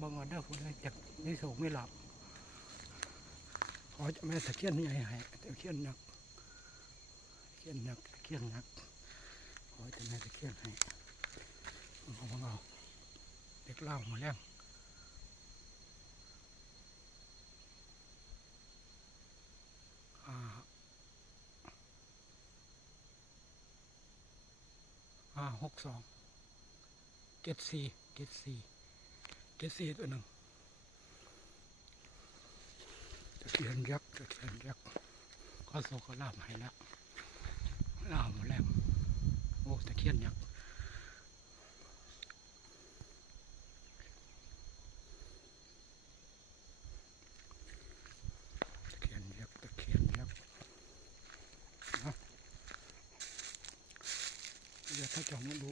บางวันเด้อผู้ใดจากไม่โศกไม่หลับ ขอจะแม่ตะเคียนใหญ่ให้ตะเคียนหนักตะเคียนหนักตะเคียนหนัก ขอจะแม่ตะเคียนให้เอาเอาเอาเด็กเล่ามาแล้วอ่าอ่าหกสองเจ็ดสี่เจ็ดสี่ เจ็ดสี่ตัวหนึ่งตะเคียนยักษ์ตะเคียนยักษ์ก็โซก็ล่ามให้ละล่ามแล้วโอ้ตะเคียนยักษ์เดี๋ยวถ้าจองมันดู